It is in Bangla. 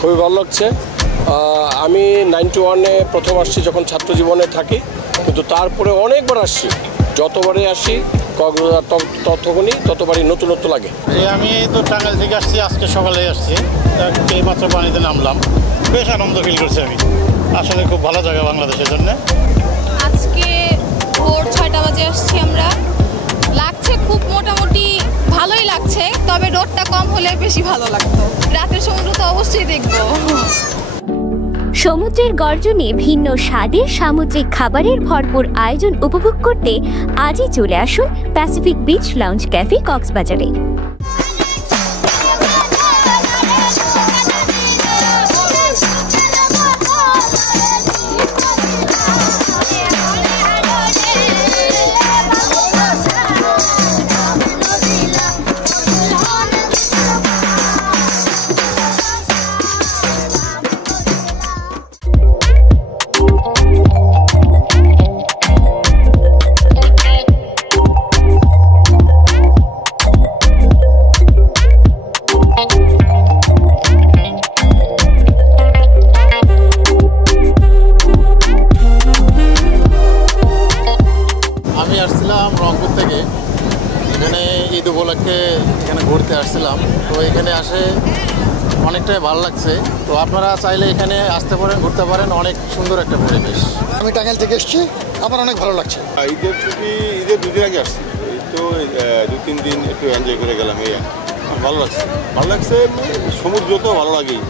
খুবই ভালো লাগছে। আমি 91-এ প্রথম আসছি যখন ছাত্র জীবনে থাকি, কিন্তু তারপরে অনেকবার আসছি। যতবারই আসি কক্সবাজার ততবারই নতুনত্ব লাগে। আমি তো টাঙ্গাইল থেকে আসছি, আজকে সকালে আসছি, এইমাত্র পানিতে নামলাম, বেশ আনন্দ ফিল করছি। আমি আসলে খুব ভালো জায়গা বাংলাদেশের জন্য। আজকে ভোর 6টা বাজে আসছি আমরা, লাগছে খুব মোটামুটি ভালোই লাগছে, তবে রোদটা কম হলে বেশি ভালো লাগতো। রাতের সমুদ্র তো অবশ্যই দেখবো। সমুদ্রের গর্জনে ভিন্ন স্বাদের সামুদ্রিক খাবারের ভরপুর আয়োজন উপভোগ করতে আজই চলে আসুন প্যাসিফিক বিচ লাউঞ্জ ক্যাফে কক্সবাজারে। আমি আসছিলাম রংপুর থেকে, এখানে ঈদ উপলক্ষে এখানে ঘুরতে আসছিলাম। তো এখানে আসে অনেকটাই ভালো লাগছে। তো আপনারা চাইলে এখানে আসতে পারেন, ঘুরতে পারেন, অনেক সুন্দর একটা পরিবেশ। আমি টাঙ্গাইল থেকে এসেছি, আমার অনেক ভালো লাগছে। ঈদের 2 দিন আগে আসছি, এই তো 2-3 দিন একটু এনজয় করে গেলাম। এই ভালো লাগছে, সমুদ্র তো ভালো লাগেই।